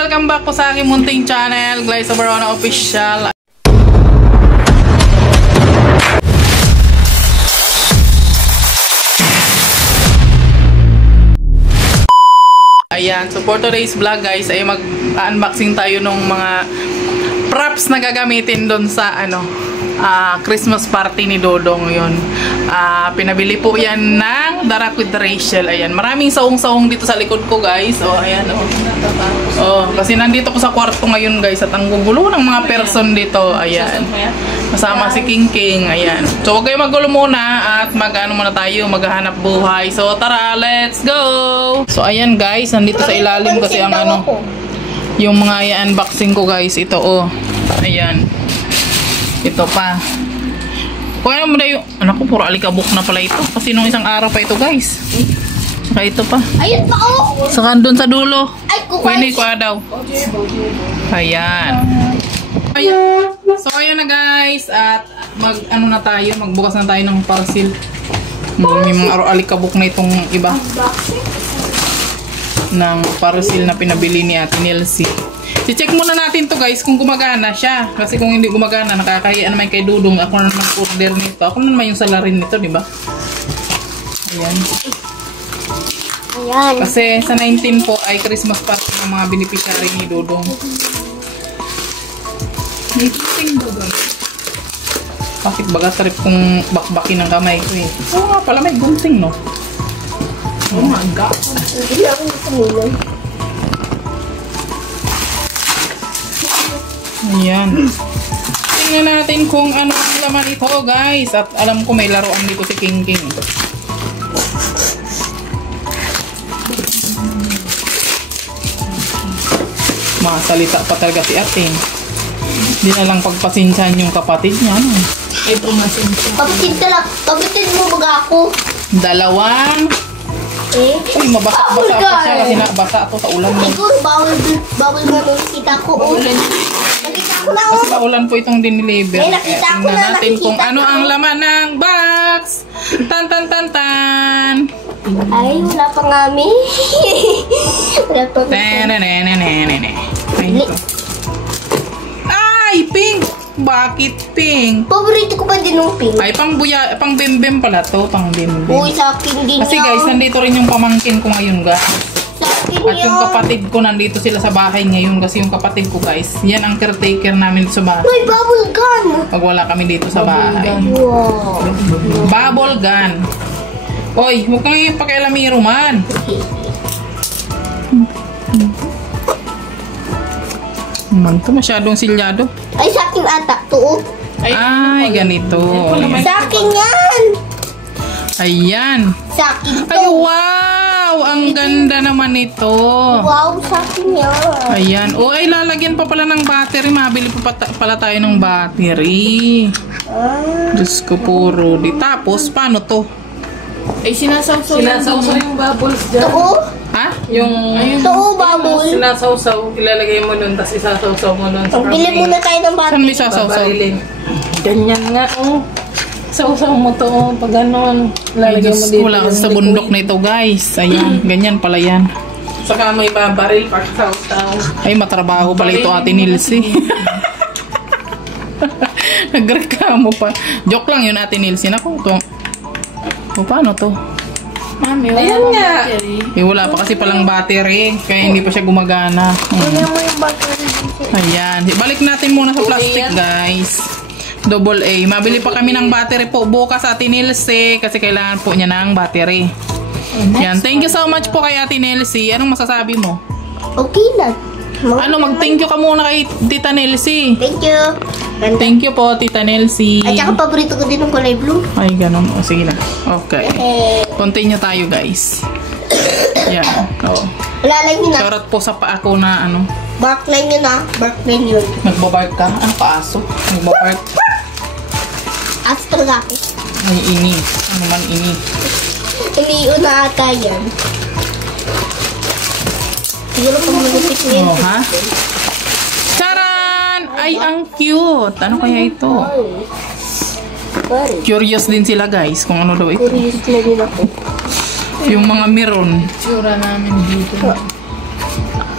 Welcome back po sa aking munting channel, Glyza Barona Official. Ayan, so for today's vlog guys ay mag-unboxing tayo ng mga props na gagamitin doon sa Christmas party ni Dodong yun. Pinabili po yan ng Darak with Rachel. Ayan, maraming saong-saong dito sa likod ko guys. Ayan kasi nandito ko sa kwarto ngayon guys at ang gugulo ng mga person dito. Ayan, kasama si King King. Ayan, so huwag kayo magulo muna at muna tayo, maghahanap buhay. So tara, let's go! So ayan guys, nandito sa ilalim kasi ang yung mga i-unboxing ko guys. Ito ayan, ito pa. Kuha mo na yung anak ko, puro alikabok na pala ito kasi nung isang araw pa ito guys. Saka ito pa. Ayun pa saka doon sa dulo. Ay, kuha daw. Ayan. Ayan. So ayan na guys, at magbukas na tayo ng parcel. May mga alikabok na itong iba ng parcel na pinabili ni Ate Nelsie. I-check muna natin to guys kung gumagana siya. Kasi kung hindi gumagana, nakakahiya naman kay Dudong. Ako na naman order nito. Ako na naman yung salarin nito, di ba? Ayan. Ayan. Kasi sa 19 po ay Christmas party ng mga beneficiary ni Dudong. May gunting Dudong. Bakit baga trip kung bakbakin ng kamay ko eh. Oo nga pala, may gunting no? Oh my God. Hindi ako nakamulay. Ayan. Tingnan natin kung ano ang laman ito guys. At alam ko may laruan dito si King King. Masalita pa talaga si Ate. Hindi na lang pagpasensyahan yung kapatid niya. Ito masensya. Kapatid mo baga ako. Dalawang. Uy, mabasa-basa pa siya kasi nabasa ito sa ulan mo. Bawal mo nakita ko. Nakita ko na kasi paulan po itong diniliver. Nakita ko na natin kung ano ang laman ng box. Tan tan tan tan. Ay, wala pa nga mi. Wala pa Ay, pink! Bakit pink? Paborito ko pa din yung pink. Ay, pang bim-bim pala to. Pang bim-bim. Uy, sa akin din kasi guys, nandito rin yung pamangkin ko ngayon guys. Sa akin at yung kapatid ko nandito sila sa bahay ngayon. Kasi yung kapatid ko guys, yan ang caretaker namin sa bahay. Uy, bubble gun! Pag wala kami dito sa bahay. Wow. Bubble gun. Uy, huwag kang yung pakialamiro man. Ito masyadong silyado. Ay, sa akin ata. To. Ay, ganito. Sa akin yan. Ayan. Sa akin to. Ay, wow! Ang ganda naman ito. Wow, sa akin yan. Ayan. O, ay lalagyan pa pala ng battery. Mabili pa pala tayo ng battery. Diyos ko puro. Tapos, paano to? Ay, sinasawsaw yung bubbles dyan. To? Ha? Yung to, bubble. Sinasawsaw, ilalagay mo nun, tapos isasawsaw mo nun. Bili muna tayo ng battery. Saan may sasawsaw? Ganyan nga, Sawsaw mo to, pag ganon. Ilalagay mo dito. Wala kasi sa bundok na ito, guys. Ayan, ganyan pala yan. Saka may babaril, pag sawsaw. Ay, matrabaho pala ito Ate Nelsie. Nagreklamo pa. Joke lang yun Ate Nelsie. Naku, ito. O, paano to? Mami, ayan nga. Wala pa kasi palang battery. Kaya hindi pa siya gumagana. Kunin mo yung battery. Ayan. Balik natin muna sa plastic, guys. Double A. Mabili pa kami ng battery po bukas Ate Nelsie. Kasi kailangan po niya ng battery. Yan. Thank you so much po kay Ate Nelsie. Anong masasabi mo? Okay lang. Mag-thank you ka muna kay Tita Nelsie. Thank you. Thank you po, Tita Nelsie. At saka paborito ko din ng kulay blue. Ay, ganun. O, sige na. Okay. Continue tayo, guys. Yan. Lalagyan nyo na. Shoutout po sa paa ko na Barkline nyo na. Barkline yun. Nagbabark ka? Ano paaso? Nagbabark? Aso talaga ako. Ay, ini. Ano man ini? Iliyo na ata yan. Siguro pag malupit mo yun. Ha? Charan! Ay, ang cute. Ano kaya ito? Curious din sila guys kung ano daw ito. Curious na din ako. Yung mga meron. Tsura namin dito.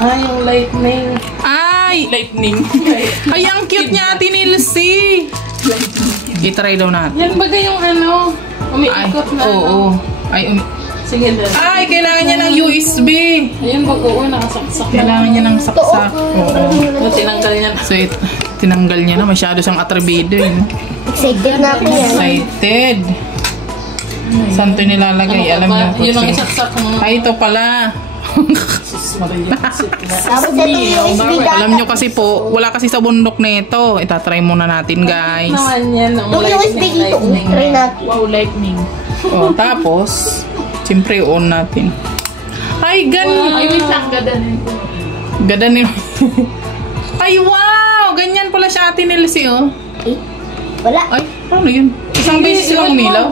Yung lightning. Ay! Lightning. Ay, ang cute niya, Ate Nilsy. I-try daw natin. Yan ba yung ano? Ay, Umiikot na oo. Ay, Sige na. ay, kailangan niya ng USB. Ayun ba oo, nakasaksak na. Kailangan niya ng saksak. Oo. Tinanggal niya. So, tinanggal niya na. Masyado siyang atrebido. Excited na ako yan. Excited. Saan ito nilalagay? Alam niyo. Yun ang isaksak mo. Ay, ito pala. Tapos ito yung USB data. Alam nyo kasi po, wala kasi sa bundok na ito. Itatry muna natin, guys. Naman yan. Yung USB dito, try natin. Wow, lightning. O, tapos, siyempre, on natin. Ay, Ay, wait lang, gadanin. Gadanin. Ay, wow! Ganyan pala siya, Ate Nilsy, oh. Eh, wala. Ay, ano yun? Isang beses lang umilaw.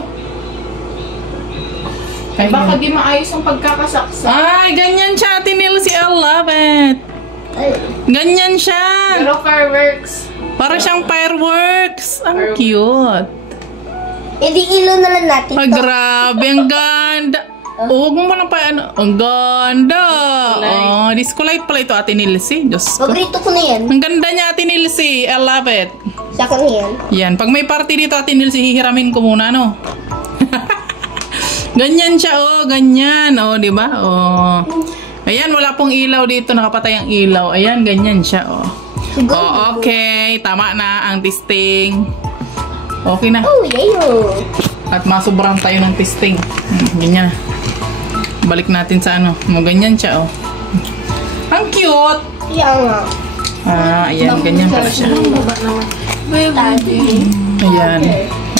Ay, Baka yun. di maayos ang pagkakasaksa. Ay, ganyan siya, Ate Nilsy. I love it. Ay, Ganyan siya. Pero fireworks. Para siyang fireworks. Ang cute. hindi ilo na lang natin Ay, to. grabe. Ang ganda. Huwag mo lang pa ano. Ang ganda. Oh, disco light pala ito, Ate Nilsy. Diyos ko. Paborito ko na yan. Ang ganda niya, Ate Nilsy. I love it. Sa akin na yan. Yan. Pag may party dito, Ate Nilsy, hihiramin ko muna, no? Ganyan siya, oh. Ganyan. Oh, di ba? Oh. Ayan, wala pong ilaw dito. Nakapatay ang ilaw. Ayan, ganyan siya, oh. Oh, okay. Tama na ang testing. Okay na. Oh, yayo. At masubrang tayo ng testing. Ganyan na. Balik natin sa ano. Ganyan siya, oh. Ang cute! Yan nga. Ayan. Ganyan pala siya. Baba naman. Ayan.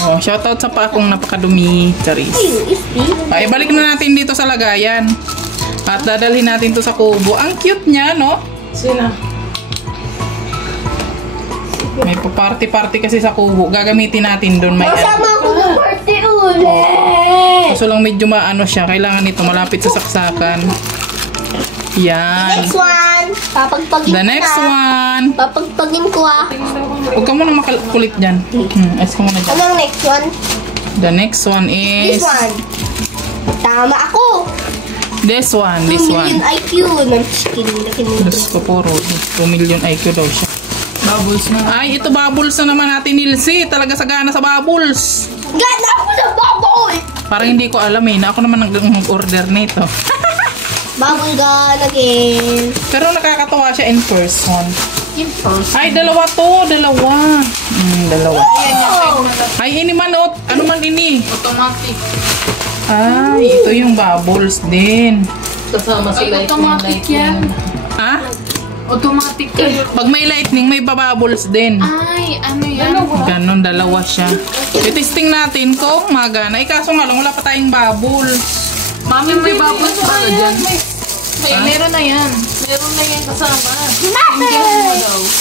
Oh, shoutout sa pa akong napakadumi, Charis. USB. Ay, balik na natin dito sa lagayan. At dadalhin natin to sa kubo. Ang cute niya, no? Sina? May party-party kasi sa kubo. Gagamitin natin doon. May Kasama ako ng birthday ulit. kaso lang medyo maano siya. Kailangan ito malapit sa saksakan. Yan. Next one. Papagpagin The ko next na. one. Papagpagin ko ah. Huwag ka muna makakulit dyan. Ayos ka muna dyan. Anong next one? The next one This is one. Tama ako. this one. 2 This million one. IQ. Kinulit. Diyos ko puro. 2 million IQ daw siya. Bubbles na. Ay, ito bubbles na naman natin, Nilsy. Talaga sagana sa bubbles. Gana ako sa bubble. Parang hindi ko alam eh. Na ako naman nag-order nito. Bubble gun again. Pero nakakatawa siya in person. In first. Ay, dalawa to. Dalawa. Dalawa. Oh. Ay, ini man. Ano man ini? Automatic. Ay, ito yung bubbles din. Kasama si Ay, automatic yan. Ha? Automatic kayo. Pag may lightning, may bubbles din. Ay, ano yan? Ganon, dalawa siya. I-testing natin kung magana. Kaso nga lang, wala pa tayong bubbles. Mami, may bubbles pa na dyan. Meron na yan. Meron na yan kasama.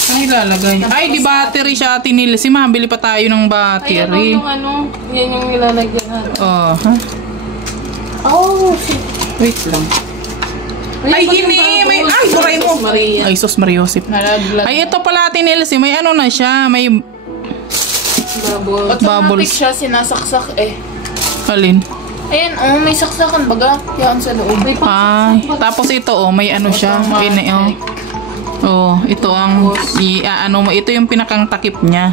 Ang ilalagay. Ay, di battery siya, Ate Nilsy. Mabili pa tayo ng Ayan battery. yung ano. Yan yung nilalagyan natin. Oh, ha? Oh, Wait lang. Ay, ini! May, ay, buray mo! Maria. Ay, sus Mariosip. Nalaglag. Ay, ito pala, Ate Nilsy. May ano na siya. May Bubble. Automatic bubbles. siya, sinasaksak eh. alin. Ayan, oh, may saksakan baga. Yan sa loob. Ay, tapos ito, oh, may ano siya. Ini, oh. Oh, ito ang, ano mo, ito yung pinakang takip niya.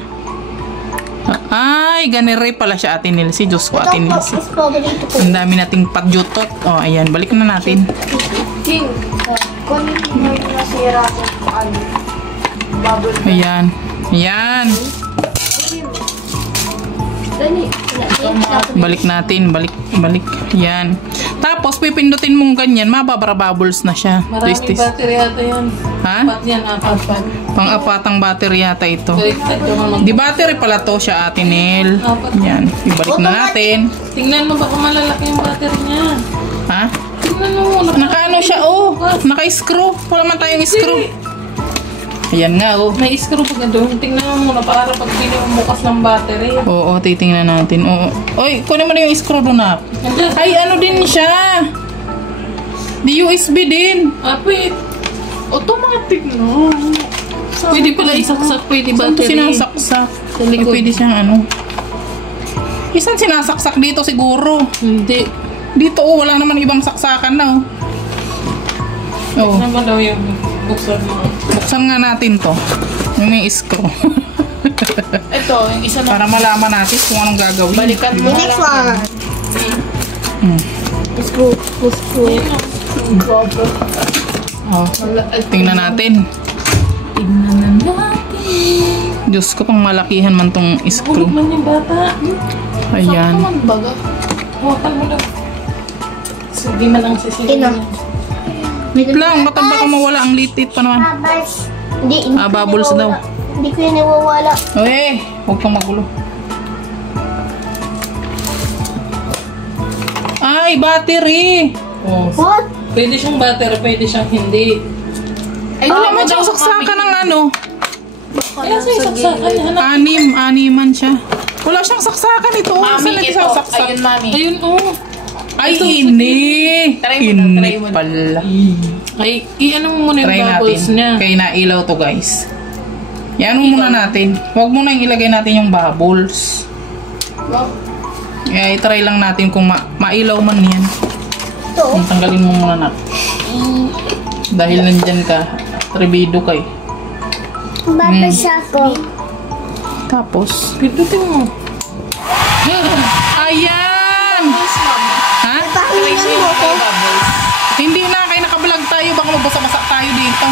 Ay, ganire pala siya, Ate Nilsy. Diyos ko, Ate Nilsy. mas paborito ko. Ang dami nating patjutot. Oh, ayan, balik na natin. King. Kunin mo yung nasira ko. Ano? Bubble. Ayan. Ayan. Dali. Balik natin, balik. Yan. Tapos, pipindutin mong ganyan, mababara bubbles na siya. Maraming battery yata yan. Ha? Apat yan, apat. Pang-apatang battery yata ito. Baliktad ka man. Di battery pala to siya, Ate Nel. Yan. Ibalik na natin. Tingnan mo baka malalaki yung battery niya. Ha? Tingnan mo. Naka-ano siya, oh. Naka-screw. Wala man tayong screw. Ayan nga, oh. May screw pa doon. Tingnan mo muna para pag pili mo bukas ng battery. Oo, titingnan natin. Oo. Oy, kunin mo na yung screw doon na. Ay, ano din siya? Di USB din. Wait. Automatic no. Pwede pala isaksak. Pwede Saan to battery. sinasaksak? Sa likod. Pwede siyang ano. Isan sinasaksak dito siguro? Hindi. Dito, oh, wala naman ibang saksakan na, oh. Oh. Ano ba daw yung... Buksan mo. Buksan nga natin to. Yung may screw. Ito, yung isa na. Para malaman natin kung anong gagawin. Balikan mo. The next one. Hmm. Screw. Oh, tingnan natin. Tingnan natin. Diyos ko, pang malakihan man tong screw. Hulog man yung bata. Ayan. Saan ka magbaga? Hawakan mo lang. Sige man ang sisilin Ina. niya. Wait lang, baka mawala ang litit pa naman. Bubbles. Hindi Ah, bubbles ko daw. nawawala. Hindi ko yun nawawala. Eh, huwag kang magulo. Ay, battery! Oh. What? Pwede siyang battery, pwede siyang hindi. Ay, Wala man siyang saksakan ng ano. Kaya sa'yo saksakan niya. Animan siya. Wala siyang saksakan ito. Mami, Saan ito. nagsasaksak? Ayun, mami. Ayun, oh. Ay, ini. Try mo na, try Ini mo na. pala. Ay, i-ano mo muna yung Try bubbles natin. niya. Kaya nailaw to, guys. Yan muna natin. Huwag muna yung ilagay natin yung bubbles. Eh, try lang natin kung mailaw man yan. Ito. Tanggalin mo muna na. Dahil nandyan ka, trebido ka eh. Bubbles ako. Tapos, Pindutin mo. ayan! Ha? Pahingan mo ko. Hindi na, kaya nakablog tayo. Baka mabasa-basa tayo dito.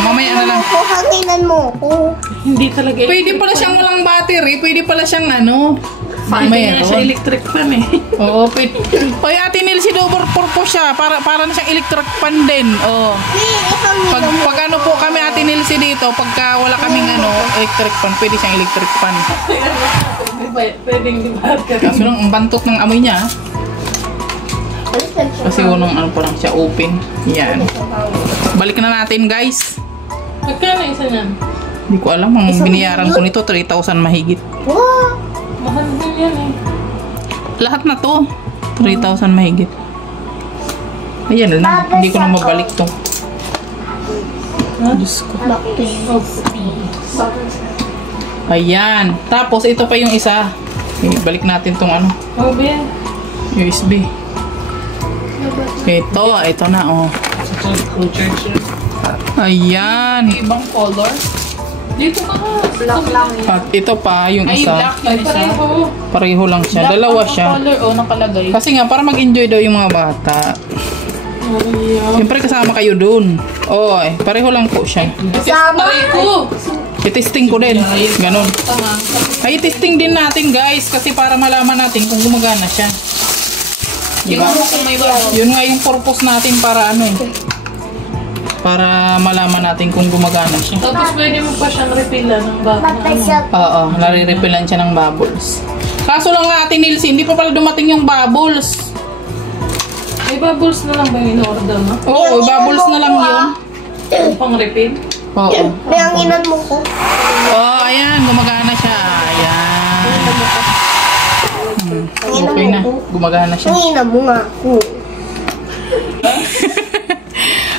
Mamaya na lang. Hanginan mo ko. Hindi talaga. Pwede pala siyang walang battery. Pwede pala siyang ano. Hindi nga siya Mayroon. electric fan eh. Oo, pwede. Oy, Ate Nil, si double purpose siya. Para na siyang electric fan din. Oo. Pag ano po kami, Ate Nilsi dito, pagka wala kaming ano, electric fan, pwede siyang electric fan. Pwedeng di battery. Kaso lang, ang bantot ng amoy niya. Kasi unang ano pa lang siya, open. Yan. Balik na natin, guys. Magkano isa niyan? Hindi ko alam, ang binayaran ko nito, 3,000 mahigit. Wow. Mahal din yan eh. Lahat na to, 3,000 mahigit. Ayan na, hindi ko na mabalik to. Diyos ko. Back to you. Ayan. Tapos, ito pa yung isa. Balik natin tong ano, Oh, Ben. USB. Ito na, oh. Charger. Ayan. Ibang color. Dito ka nga. Black lang yun. At ito pa, yung Ay, isa. black Ay, yun isa. pareho. Pareho lang siya. Black Dalawa ang siya. color, oh, nakalagay. Kasi nga, para mag-enjoy daw yung mga bata. Siyempre, kasama kayo dun. Oh, pareho lang po siya. Sama. Pareho. I-testing ko din. Ganon. Tama. Ay, testing din natin, guys. Kasi para malaman natin kung gumagana siya. Diba? Tingnan mo kung may bago. Yun nga yung purpose natin para ano eh. Para malaman natin kung gumagana siya. Tapos pwede mo pa siyang refillan ng bago. Bubbles ako. Oo, nare-repellan siya ng bubbles. Kaso lang nga, Ate Nilsi, hindi pa pala dumating yung bubbles. May bubbles na lang ba yung in-order mo? Oo, bubbles na lang yun. Pang refill? Oo. May hanginan mo ko. Oh, ayan, gumagana siya. Ayan. Okay na, gumagana siya. Hanginan mo nga ako.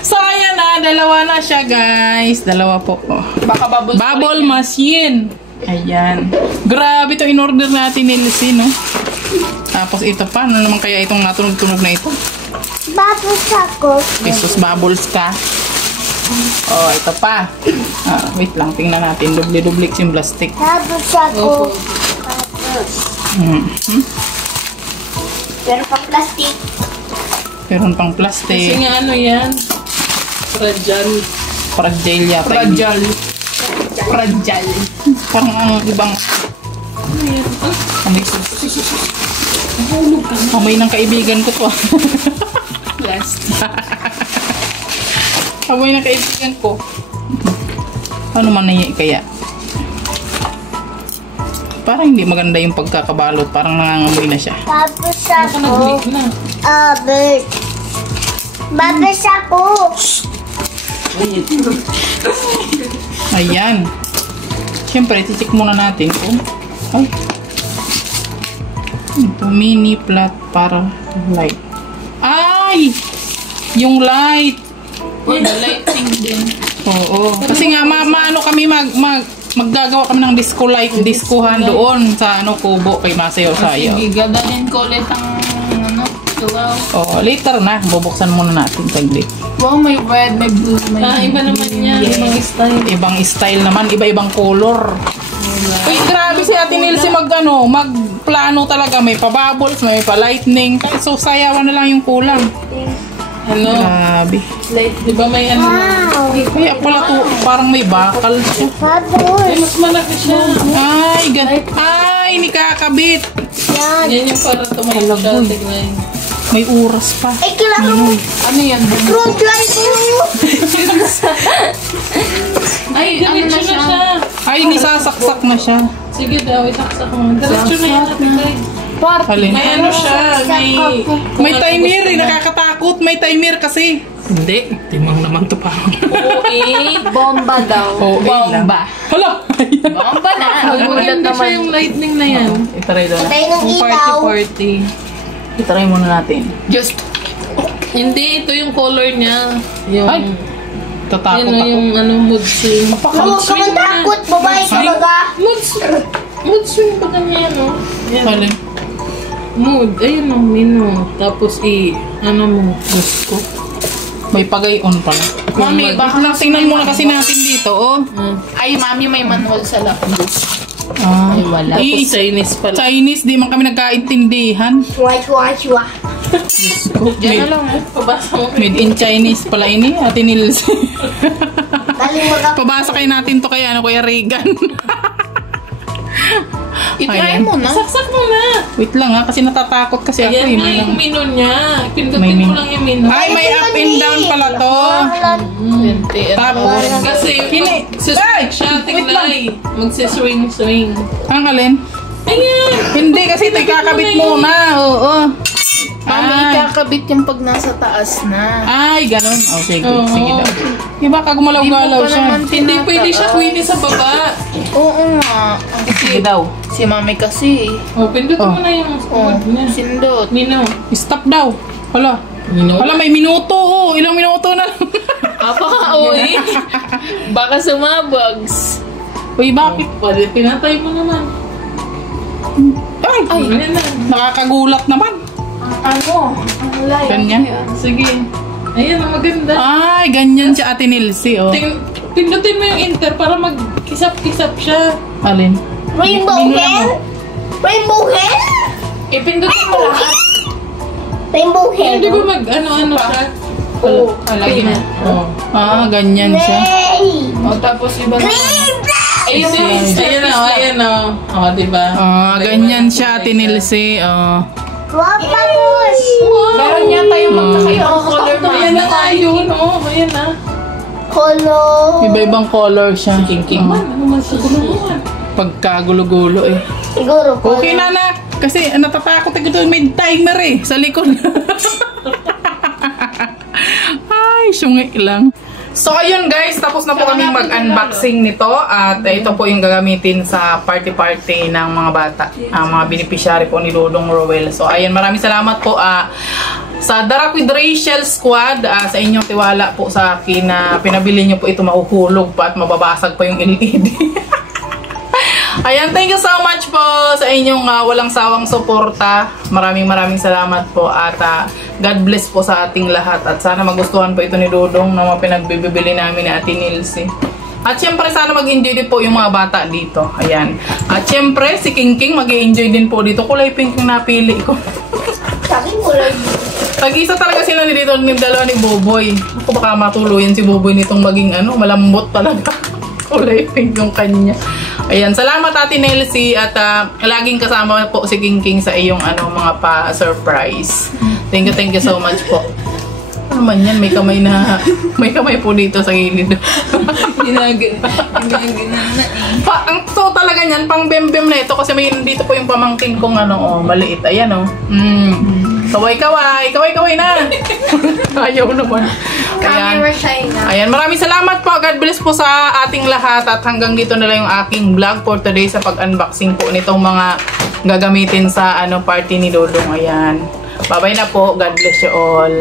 So, ayan na, dalawa na siya, guys. Dalawa po. Oh. Baka bubbles. Bubble machine. Ayan. Grabe to in-order natin ni Lucy, no? Tapos ito pa, ano naman kaya itong natunog-tunog na ito? Bubbles ako. Jesus, bubbles ka. Oh, ito pa. Wait lang, tingnan natin. Dubli-dublik yung plastic. Bubbles ako. Hmm. Pero pang plastic. Meron pang Kasi plastic. nga ano yan? Fragile. Fragile yata. Fragile. Fragile. Parang ang ibang amoy. Amoy ng kaibigan ko to. Plastic. Amoy ng kaibigan ko. Ano man na kaya? Parang hindi maganda yung pagkakabalot. Parang nangangamoy na siya. Bubbles Ako ako. nag-leak na. Bird. Bubbles ako. Ayan. Siyempre, titik muna natin kung ay. Ito, mini flat para light. Ay! Yung light. Or the lighting din. Oo. Kasi nga, maano kami maggagawa kami ng disco light, discohan doon sa ano, kubo kay Masayo Sayo. Sige, gaganin ko ulit ang ano, Wow. Oh, later na. Bubuksan muna natin saglit. Wow, may red, may blue, may... Iba naman yan. Ibang style. Ibang style naman, iba-ibang color. Uy, grabe si Ate Nilsi magplano talaga. May pa-bubbles, may pa-lightning. So, sayawan na lang yung kulang. Ano? Grabe. Di ba may ano? Ay, pala to, parang may bakal siya. Ay, mas malaki siya. Ay, ay, hindi kakabit. Yan yung para tumayo siya. Tignan. May oras pa. Eh, kailangan mo. Ano yan? Screwdriver mo. Ay, diretso na siya. Ay, hindi sasaksak na siya. Sige daw, isaksak mo. Diretso na yan natin tayo. Alin? May ano siya, May timer eh, nakakatakot. May timer kasi. Hindi, timang naman to pa. Bomba daw. Bomba. Hala! Bomba na. Maganda siya yung lightning na yan. Itry doon. Patay ng ilaw. Party. Itry muna natin. Just... Hindi, ito yung color niya. Yung, Ay! Tatakot yun, ako. yung ano, mood swing. Huwag ka man takot. Babae ka baga. Mood swing pa kanya, no? Yan. Alin? Mood, ayun ang menu. Tapos ano mo, gusto. May pagayon pala. Mami, baka lang tingnan muna kasi natin dito, oh. Ay, mami, may manual sa laptop. Ah, Ay, wala. Tapos Chinese pala. Chinese, di man kami nagkaintindihan. Chua. Diyos ko. Diyan na lang, eh. Pabasa mo. Made in Chinese pala ini, Ate Nilsi. Galing mga Pabasa kayo natin to kay Kuya Regan. I-try Ayan. mo na. Saksak mo na. Wait lang ha, kasi natatakot kasi ako. Ayan Eh. nga yung menu niya. May Pindutin menu. mo lang yung menu. Ay, may up and down pala to. Tapos, Kasi Hini- Ay! siya, Wait lang. tiglay. Magsiswing-swing. ang alin? Ayan! Hindi kasi ito kakabit muna. Oo. Mami, Ay. ikakabit yung pag nasa taas na. Ay, ganun. Oh, sige. Oo. Sige daw. Iba ka gumalaw-galaw Hindi mo pa siya. naman Hindi pwede siya kuwini sa baba. Oo nga. Sige daw. Si mami kasi. O, pindutin mo na yung Oh, code niya. sindot. Menu. Stop daw. Hala. Menu? Hala, may minuto. Oh. Ilang minuto na lang. Uy. Baka sumabags. Uy, bakit? Pwede, pinatay mo naman. Ay, Ayan na. nakakagulat naman. ano? Ang live. Ganyan. Sige. Ayan, ang maganda. Ay, ganyan siya Ate Nilsi, oh. Pindutin mo yung enter para magkisap-kisap siya. Alin? Rainbow Menu lang, hen? oh. Rainbow hen? Ipindutin mo lahat. Rainbow hen? Hindi ba mag-ano-ano siya? Oo. Alagay na. Oh. Ah, ganyan siya. Yay! O, tapos iba na. Ayun na, ayan na, ayan na. O, diba? Ah, ganyan siya Ate Nilsi, oh. Wow, tapos! Meron niya tayo magkakayo ang color mo. Ayan na tayo, no? Ayan na. Color. Iba-ibang color siya. King man, ano man sa gulungan? Pagkagulo-gulo eh. Siguro, color. Okay na na. Kasi natatakot ako doon. May timer eh. Sa likod. Ay, syungi lang. So, ayun guys. Tapos na po kaming mag-unboxing nito. At ito po yung gagamitin sa party-party ng mga bata. Ang mga beneficiary po ni Dodong Rowell. So, ayun. Maraming salamat po sa Darak with Rachel Squad. Sa inyong tiwala po sa akin na pinabili nyo po ito, mahuhulog pa at mababasag pa yung LED. Ayan, thank you so much po sa inyong walang sawang suporta. Maraming salamat po at God bless po sa ating lahat. At sana magustuhan po ito ni Dodong na mga pinagbibili namin ni Ate Nilsi. At syempre sana mag-enjoy din po yung mga bata dito. Ayan. At syempre si King mag-enjoy din po dito. Kulay pink yung napili ko. Sabi mo lang. Tag-isa talaga sila ni dito ng dalawa ni Boboy. Ako baka matuluyan si Boboy nitong maging malambot talaga. Kulay pink yung kanya. Ayan, salamat Ate Nilsi at laging kasama po si King sa iyong mga pa-surprise. Thank you so much po. Ano man yan, may kamay po dito sa gilid. So talaga yan, pang bem-bem na ito kasi may dito po yung pamangkin kong maliit. Ayan Kaway na. Ayaw naman. Camera shy na. Ayan, maraming salamat po. God bless po sa ating lahat at hanggang dito na lang yung aking vlog for today sa pag-unboxing po nitong mga gagamitin sa party ni Dodong. Ayan. Bye-bye na po. God bless you all.